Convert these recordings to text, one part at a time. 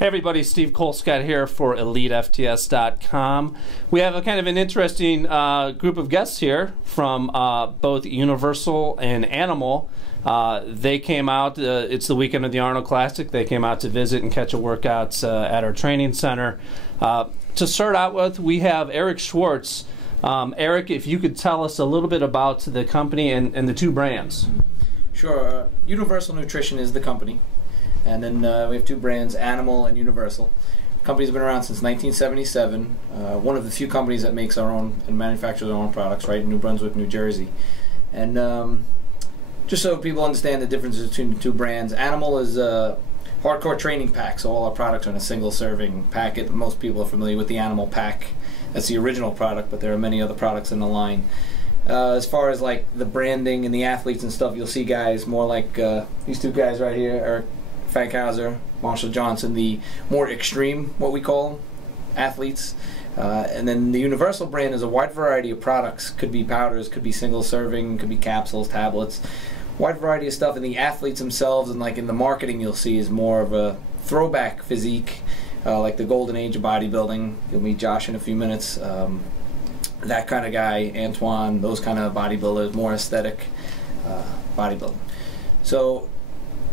Hey everybody, Steve Colescott here for elitefts.com. We have a kind of an interesting group of guests here from both Universal and Animal. They came out, it's the weekend of the Arnold Classic. They came out to visit and catch a workout at our training center. To start out with, we have Erik Schwartz. Erik, if you could tell us a little bit about the company and the two brands. Sure. Universal Nutrition is the company. And then we have two brands, Animal and Universal. The company's been around since 1977. One of the few companies that makes our own and manufactures our own products, right in New Brunswick, New Jersey. And just so people understand the differences between the two brands, Animal is a hardcore training pack, so all our products are in a single serving packet. Most people are familiar with the Animal pack. That's the original product, but there are many other products in the line. As far as like the branding and the athletes and stuff, you'll see guys more like these two guys right here, Erik Fankhauser, Marshall Johnson, the more extreme, what we call them, athletes. And then the Universal brand is a wide variety of products. Could be powders, could be single serving, could be capsules, tablets, wide variety of stuff. And the athletes themselves and like in the marketing you'll see is more of a throwback physique, like the golden age of bodybuilding. You'll meet Josh in a few minutes. That kind of guy, Antoine, those kind of bodybuilders, more aesthetic bodybuilding. So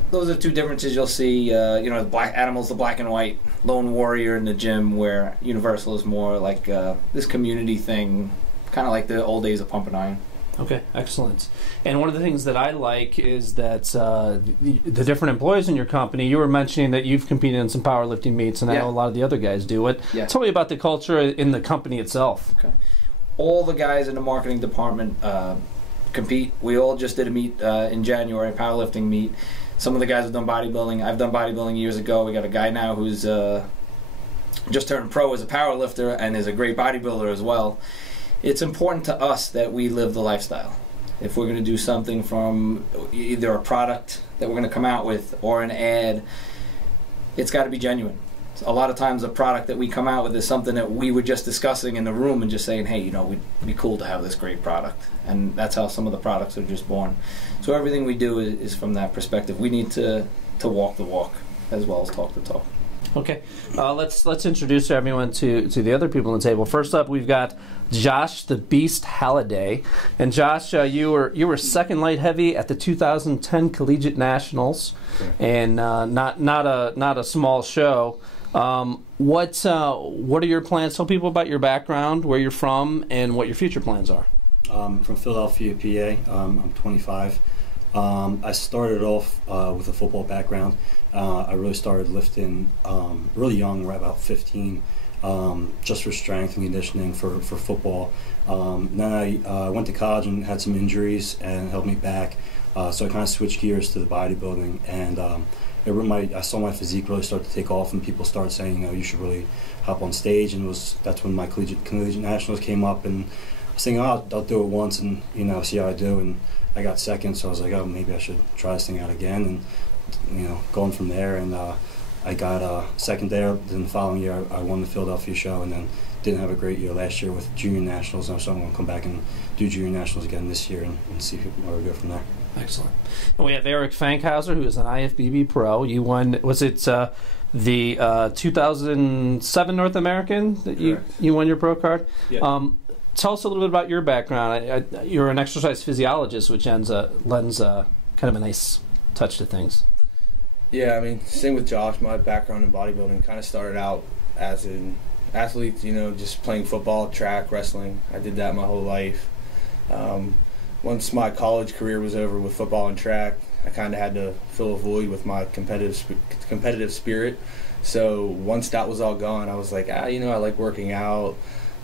those are two differences you'll see. You know, the black Animal's the black and white lone warrior in the gym, where Universal is more like this community thing, kind of like the old days of Pump and Iron. Okay, excellent. And one of the things that I like is that the different employees in your company, you were mentioning that you've competed in some powerlifting meets, and I know a lot of the other guys do it. Yeah. Tell me about the culture in the company itself. Okay. All the guys in the marketing department compete. We all just did a meet in January, a powerlifting meet. Some of the guys have done bodybuilding. I've done bodybuilding years ago. We got a guy now who's just turned pro as a powerlifter and is a great bodybuilder as well. It's important to us that we live the lifestyle. If we're going to do something from either a product that we're going to come out with or an ad, it's got to be genuine. A lot of times the product that we come out with is something that we were just discussing in the room and just saying, hey, you know, it'd be cool to have this great product. And that's how some of the products are just born. So everything we do is from that perspective. We need to walk the walk as well as talk the talk. Okay, let's introduce everyone to the other people on the table. First up, we've got Josh the Beast Halladay, and Josh, you were second light heavy at the 2010 Collegiate Nationals, and not a small show. What are your plans? Tell people about your background, where you're from, and what your future plans are. I'm from Philadelphia, PA. I'm 25. I started off with a football background. I really started lifting really young, right about 15, just for strength and conditioning for football. Then I went to college and had some injuries and held me back, so I kind of switched gears to the bodybuilding, and I saw my physique really start to take off, and people started saying, you know, you should really hop on stage, and that's when my collegiate nationals came up, and I was thinking, oh, I'll do it once and, you know, see how I do, and I got second, so I was like, oh, maybe I should try this thing out again, and, you know, going from there, and I got second there. Then the following year I won the Philadelphia show, and then didn't have a great year last year with junior nationals, so I'm going to come back and do junior nationals again this year and see where we go from there. Excellent. And we have Erik Fankhauser, who is an IFBB pro. You won, was it the 2007 North American that you won your pro card? Yeah. Tell us a little bit about your background. You're an exercise physiologist, which lends kind of a nice touch to things. Yeah, I mean, same with Josh. My background in bodybuilding kind of started out as an athlete, you know, just playing football, track, wrestling. I did that my whole life. Once my college career was over with football and track, I kind of had to fill a void with my competitive spirit. So once that was all gone, I was like, you know, I like working out.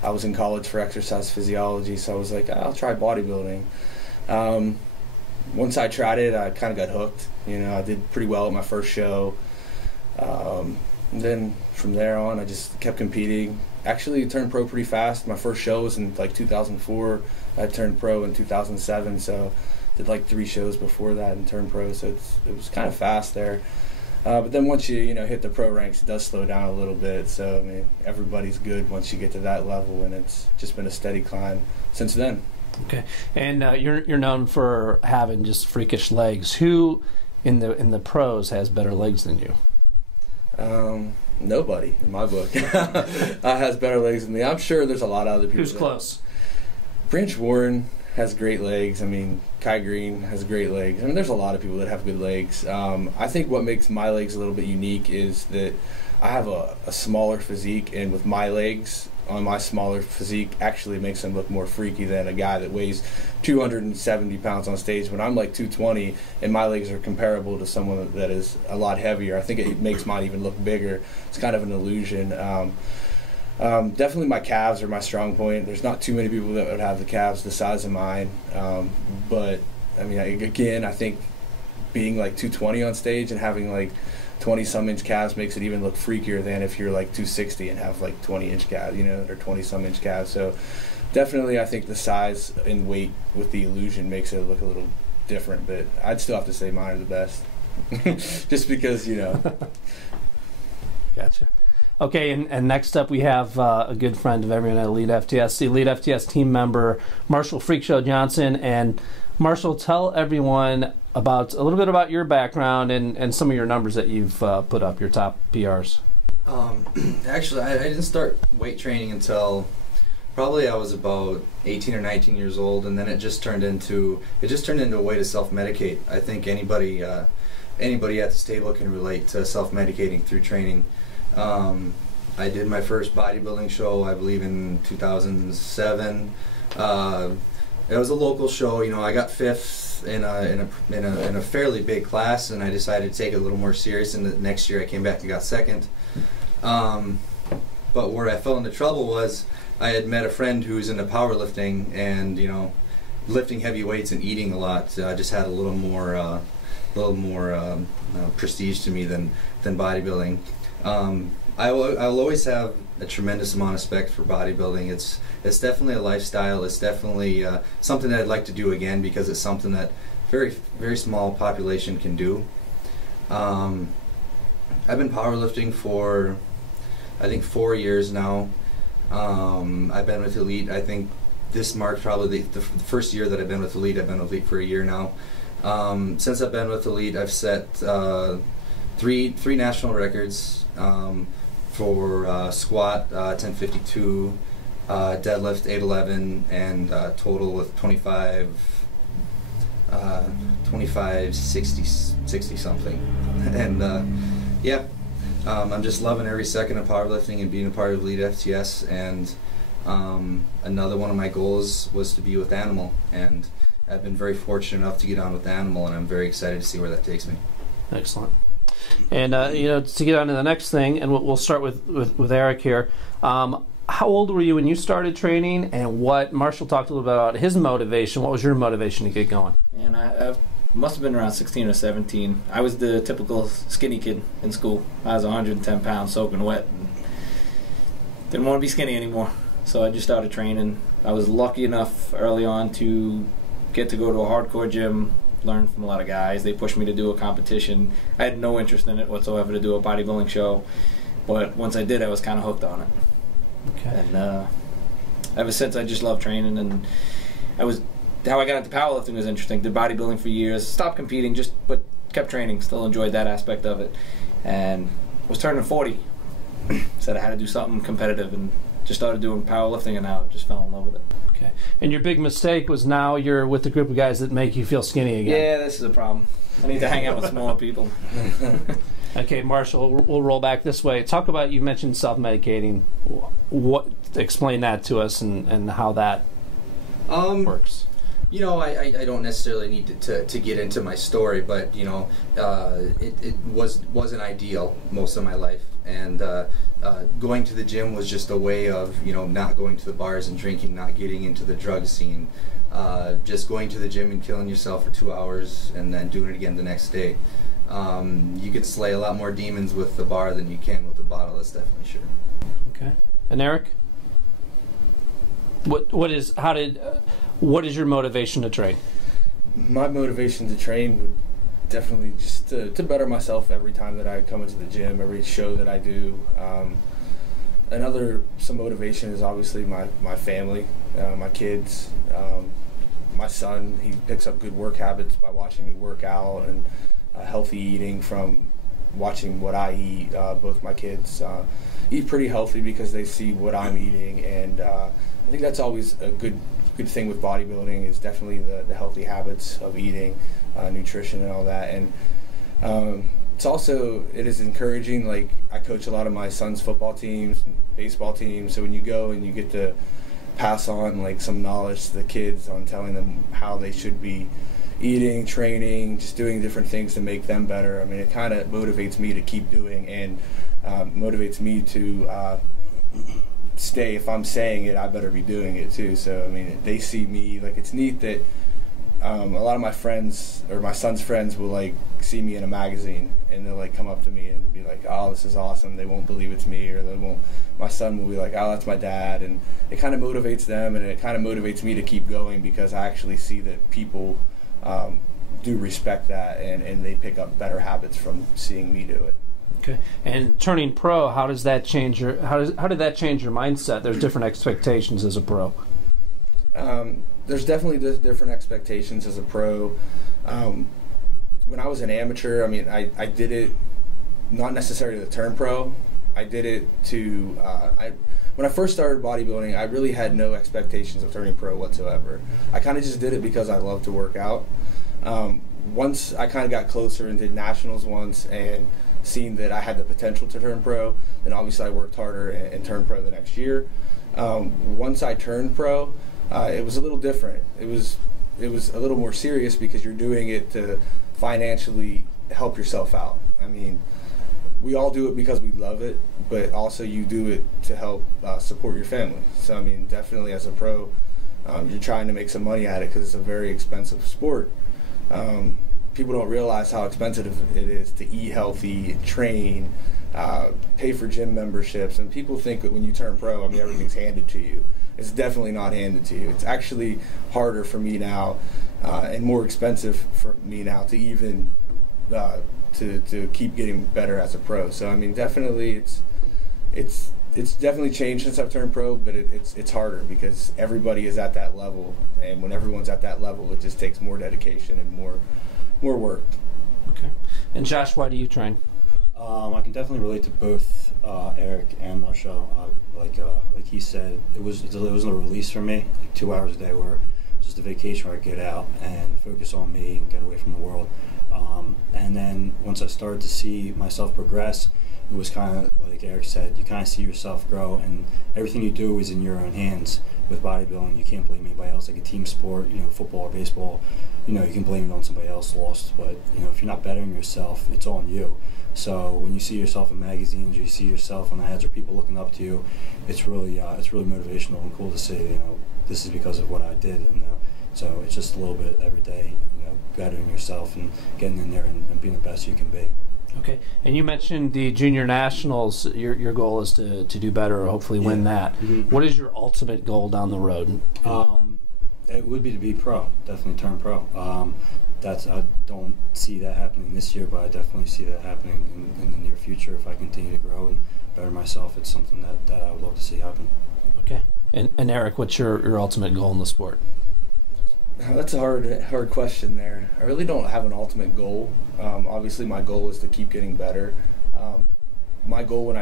I was in college for exercise physiology, so I was like, I'll try bodybuilding. Once I tried it, I kind of got hooked. You know, I did pretty well at my first show. Then from there on, I just kept competing. Actually, turned pro pretty fast. My first show was in like 2004. I turned pro in 2007, so did like 3 shows before that and turned pro. So it was kind of fast there. But then once you hit the pro ranks, it does slow down a little bit. So I mean, everybody's good once you get to that level, and it's just been a steady climb since then. Okay, and you're known for having just freakish legs. Who in the pros has better legs than you? Nobody in my book has better legs than me. I'm sure there's a lot of other people. Who's close? Branch Warren has great legs. I mean, Kai Green has great legs. I mean, there's a lot of people that have good legs. I think what makes my legs a little bit unique is that I have a smaller physique, and with my legs on my smaller physique actually makes them look more freaky than a guy that weighs 270 pounds on stage. When I'm like 220 and my legs are comparable to someone that is a lot heavier, I think it makes mine even look bigger. It's kind of an illusion. Definitely my calves are my strong point. There's not too many people that would have the calves the size of mine. But I mean, again, I think being like 220 on stage and having like 20-some inch calves makes it even look freakier than if you're like 260 and have like 20-inch calves, you know, or 20-some inch calves. So definitely I think the size and weight with the illusion makes it look a little different, but I'd still have to say mine are the best. Just because, you know. Gotcha. Okay, and next up we have a good friend of everyone at Elite FTS, the Elite FTS team member, Marshall Freak Show Johnson. And Marshall, tell everyone a little bit about your background and some of your numbers that you've put up, your top PRs. Actually, I didn't start weight training until probably I was about 18 or 19 years old, and then it just turned into a way to self-medicate. I think anybody at this table can relate to self-medicating through training. I did my first bodybuilding show, I believe, in 2007. It was a local show. You know, I got 5th in a fairly big class, and I decided to take it a little more serious. And the next year, I came back and got 2nd. But where I fell into trouble was I had met a friend who's into powerlifting, and you know, lifting heavy weights and eating a lot just had a little more prestige to me than bodybuilding. I'll always have a tremendous amount of respect for bodybuilding. It's definitely a lifestyle. It's definitely something that I'd like to do again, because it's something that very small population can do. I've been powerlifting for I think 4 years now. I've been with Elite. I think this marks probably the first year that I've been with Elite. I've been with Elite for a year now. Since I've been with Elite, I've set three national records for squat 1052, deadlift 811, and total with 2560 something. And yeah, I'm just loving every second of powerlifting and being a part of Elite FTS. And another one of my goals was to be with Animal, and I've been very fortunate enough to get on with Animal, and I'm very excited to see where that takes me. Excellent. And you know, to get on to the next thing, and we'll start with Erik here. How old were you when you started training, and what Marshall talked a little bit about his motivation? What was your motivation to get going? And I must have been around 16 or 17. I was the typical skinny kid in school. I was 110 pounds, soaking wet, and didn't want to be skinny anymore. So I just started training. I was lucky enough early on to get to go to a hardcore gym, learn from a lot of guys. They pushed me to do a competition. I had no interest in it whatsoever to do a bodybuilding show, but once I did, I was kind of hooked on it. Okay. And ever since, I just love training. And how I got into powerlifting was interesting. Did bodybuilding for years, stopped competing, but kept training. Still enjoyed that aspect of it. And was turning 40. Said I had to do something competitive, and just started doing powerlifting, and now just fell in love with it. Okay. And your big mistake was now you're with a group of guys that make you feel skinny again. Yeah, this is a problem. I need to hang out with smaller people. Okay, Marshall, we'll roll back this way. Talk about, you mentioned self-medicating. Explain that to us and how that works. You know, I don't necessarily need to get into my story, but you know, it wasn't ideal most of my life, and going to the gym was just a way of, you know, not going to the bars and drinking, not getting into the drug scene, just going to the gym and killing yourself for 2 hours and then doing it again the next day. You can slay a lot more demons with the bar than you can with the bottle, that's definitely sure. Okay. And Erik? What is your motivation to train? My motivation to train would definitely just to better myself every time that I come into the gym, every show that I do. Some motivation is obviously my family, my kids, my son. He picks up good work habits by watching me work out, and healthy eating from watching what I eat. Both my kids eat pretty healthy because they see what I'm eating, and I think that's always a good thing with bodybuilding, is definitely the healthy habits of eating, nutrition and all that. And it is encouraging. Like, I coach a lot of my son's football teams, baseball teams, so when you go and you get to pass on like some knowledge to the kids on telling them how they should be eating, training, just doing different things to make them better. I mean, it kind of motivates me to keep doing, and motivates me to stay. If I'm saying it, I better be doing it too. So I mean, they see me, like, it's neat that a lot of my friends, or my son's friends, will like see me in a magazine, and they'll like come up to me and be like, "Oh, this is awesome." They won't believe it's me, or my son will be like, "Oh, that's my dad," and it kind of motivates them, and it kind of motivates me to keep going, because I actually see that people do respect that, and they pick up better habits from seeing me do it. Okay. And turning pro, how does that change your how did that change your mindset? There's different expectations as a pro. There's definitely different expectations as a pro. When I was an amateur, I mean, I did it not necessarily to turn pro. I did it to when I first started bodybuilding, I really had no expectations of turning pro whatsoever. I kind of just did it because I love to work out. Once I kind of got closer and did nationals once, and seen that I had the potential to turn pro, then obviously I worked harder and turned pro the next year. Once I turned pro, it was a little different. It was a little more serious, because you're doing it to financially help yourself out. I mean, we all do it because we love it, but also you do it to help support your family. So I mean, definitely as a pro, you're trying to make some money at it, because it's a very expensive sport. People don't realize how expensive it is to eat healthy, train, pay for gym memberships, and people think that when you turn pro, I mean, everything's handed to you. It's definitely not handed to you. It's actually harder for me now, and more expensive for me now to even to keep getting better as a pro. So I mean, definitely it's definitely changed since I've turned pro, but it's harder, because everybody is at that level, and when everyone's at that level, it just takes more dedication and more work. Okay. And Josh, why do you train? I can definitely relate to both Erik and Marshall. Like he said, it was a release for me, like 2 hours a day, where just a vacation where I get out and focus on me and get away from the world. And then once I started to see myself progress, it was kind of like Erik said, you kind of see yourself grow, and everything you do is in your own hands. With bodybuilding, you can't blame anybody else. Like a team sport, football or baseball, you can blame it on somebody else lost, but if you're not bettering yourself, it's on you. So when you see yourself in magazines, or you see yourself on ads, or people looking up to you, it's really motivational and cool to see. This is because of what I did, and so it's just a little bit every day, bettering yourself and getting in there and being the best you can be. Okay, and you mentioned the junior nationals. Your goal is to do better, or hopefully win that. Mm-hmm. What is your ultimate goal down the road? It would be to be pro, definitely turn pro. I don't see that happening this year, but I definitely see that happening in the near future. If I continue to grow and better myself, it's something that I would love to see happen. Okay, and Erik, what's your ultimate goal in the sport? That's a hard question there. I really don't have an ultimate goal. Obviously, my goal is to keep getting better. My goal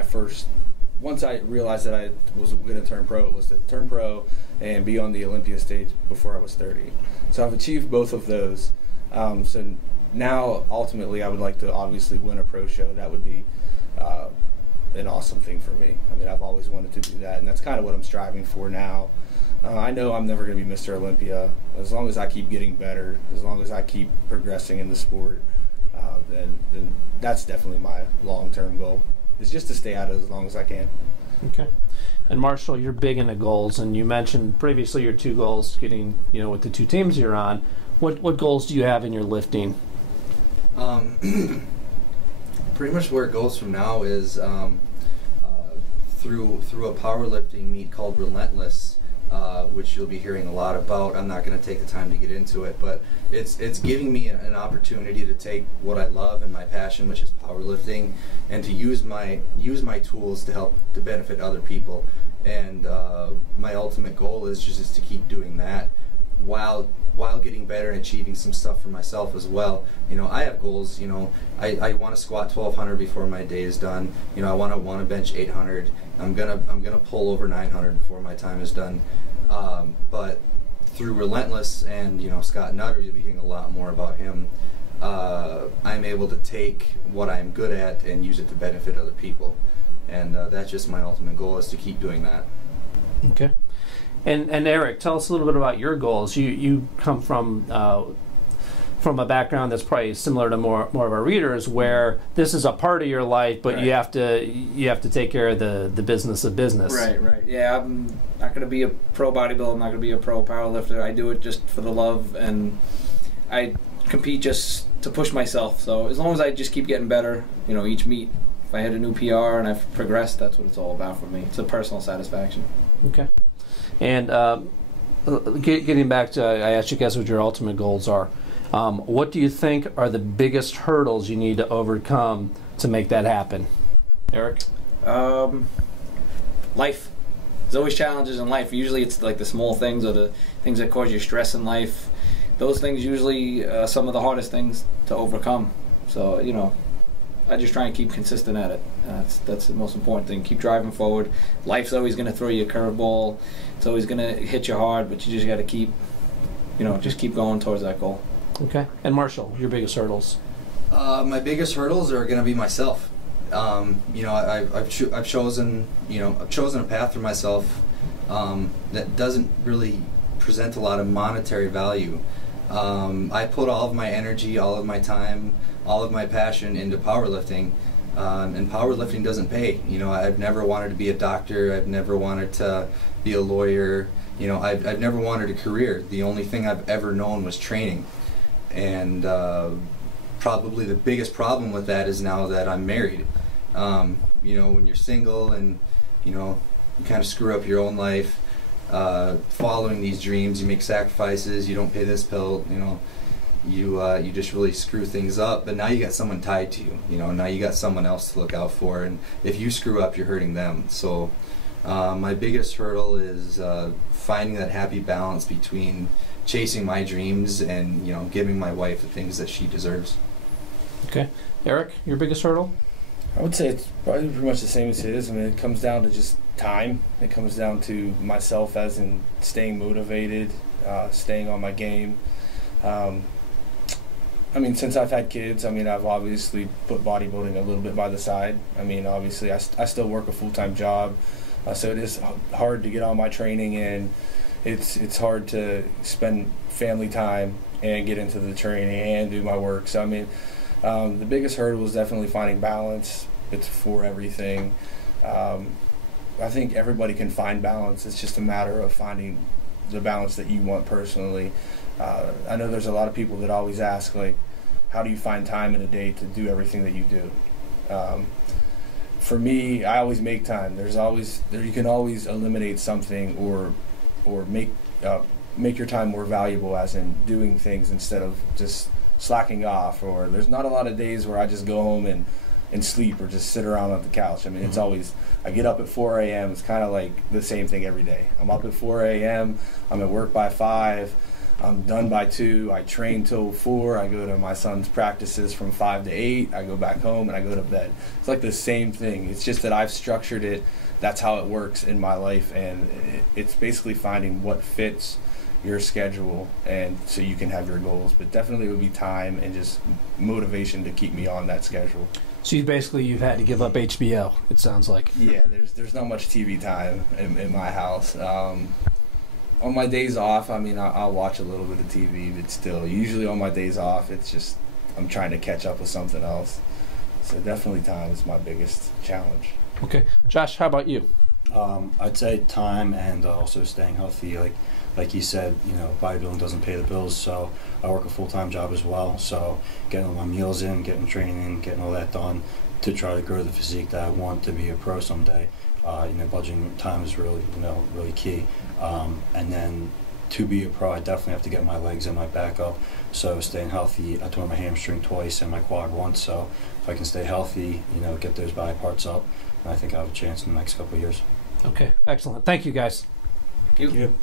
once I realized that I was going to turn pro, it was to turn pro and be on the Olympia stage before I was 30. So I've achieved both of those. So now, ultimately, I would like to obviously win a pro show. That would be an awesome thing for me. I mean, I've always wanted to do that, and that's kind of what I'm striving for now. I know I'm never going to be Mr. Olympia. As long as I keep getting better, as long as I keep progressing in the sport, then that's definitely my long-term goal. It's just to stay at it as long as I can. Okay. And Marshall, you're big into goals, and you mentioned previously your 2 goals, getting with the 2 teams you're on. What goals do you have in your lifting? Pretty much where it goes from now is through a powerlifting meet called Relentless, which you'll be hearing a lot about. I'm not going to take the time to get into it, but it's giving me an opportunity to take what I love and my passion, which is powerlifting, and to use my tools to help to benefit other people. And my ultimate goal is just to keep doing that while while getting better and achieving some stuff for myself as well. You know, I have goals. You know, I want to squat 1,200 before my day is done. You know, I want to bench 800. I'm gonna pull over 900 before my time is done. But through Relentless and, you know, Scott Nutter, you'll be hearing a lot more about him. I'm able to take what I'm good at and use it to benefit other people, and that's just my ultimate goal, is to keep doing that. Okay. And Erik, tell us a little bit about your goals. You come from a background that's probably similar to more of our readers, where this is a part of your life, but right. you have to take care of the business of business. Right. Yeah, I'm not going to be a pro bodybuilder. I'm not going to be a pro powerlifter. I do it just for the love, and I compete just to push myself. So as long as I just keep getting better, you know, each meet, if I hit a new PR and I've progressed, that's what it's all about for me. It's a personal satisfaction. Okay. And getting back to, I asked you guys what your ultimate goals are. What do you think are the biggest hurdles you need to overcome to make that happen? Erik? Life. There's always challenges in life. Usually it's like the small things or the things that cause you stress in life. Those things usually some of the hardest things to overcome. So, you know, I just try and keep consistent at it. That's the most important thing. Keep driving forward. Life's always going to throw you a curveball. It's always going to hit you hard, but you just got to keep, you know, just keep going towards that goal. Okay. And Marshall, your biggest hurdles? My biggest hurdles are going to be myself. You know, I've chosen a path for myself that doesn't really present a lot of monetary value. I put all of my energy, all of my time, all of my passion into powerlifting, and powerlifting doesn't pay. You know, I've never wanted to be a doctor. I've never wanted to be a lawyer. You know, I've never wanted a career. The only thing I've ever known was training. And probably the biggest problem with that is now that I'm married. You know, when you're single and, you know, you kind of screw up your own life, following these dreams, you make sacrifices, you don't pay this bill, you know, you just really screw things up. But now you got someone tied to you, you know, now you got someone else to look out for, and if you screw up, you're hurting them. So my biggest hurdle is finding that happy balance between chasing my dreams and, you know, giving my wife the things that she deserves. Okay. Erik, your biggest hurdle? I would say it's probably pretty much the same as his. I mean, it comes down to just time. It comes down to myself, as in staying motivated, staying on my game. I mean, since I've had kids, I mean, I've obviously put bodybuilding a little bit by the side. I mean, obviously, I still work a full-time job, so it is hard to get all my training in. It's hard to spend family time and get into the training and do my work. So I mean, the biggest hurdle is definitely finding balance. It's for everything. I think everybody can find balance. It's just a matter of finding the balance that you want personally. I know there's a lot of people that always ask, like, how do you find time in a day to do everything that you do? For me, I always make time. You can always eliminate something or make your time more valuable, as in doing things instead of just slacking off. Or there's not a lot of days where I just go home and sleep or just sit around on the couch. I mean, it's always, I get up at 4 a.m. It's kind of like the same thing every day. I'm up at 4 a.m. I'm at work by 5. I'm done by 2. I train till 4. I go to my son's practices from 5 to 8. I go back home and I go to bed. It's like the same thing. It's just that I've structured it. That's how it works in my life, and it's basically finding what fits your schedule, and so you can have your goals. But definitely it would be time and just motivation to keep me on that schedule. So you've had to give up HBO, it sounds like. Yeah, there's not much TV time in my house. On my days off, I mean, I'll watch a little bit of TV, but still, usually on my days off, it's just I'm trying to catch up with something else. So definitely time is my biggest challenge. Okay. Josh, how about you? I'd say time and also staying healthy. Like you said, you know, bodybuilding doesn't pay the bills, so I work a full-time job as well. So getting all my meals in, getting training in, getting all that done to try to grow the physique that I want to be a pro someday. You know, budgeting time is really, you know, really key. And then to be a pro, I definitely have to get my legs and my back up. So staying healthy, I tore my hamstring twice and my quad once. So if I can stay healthy, you know, get those body parts up, I think I have a chance in the next couple of years. Okay, excellent. Thank you, guys. Thank you.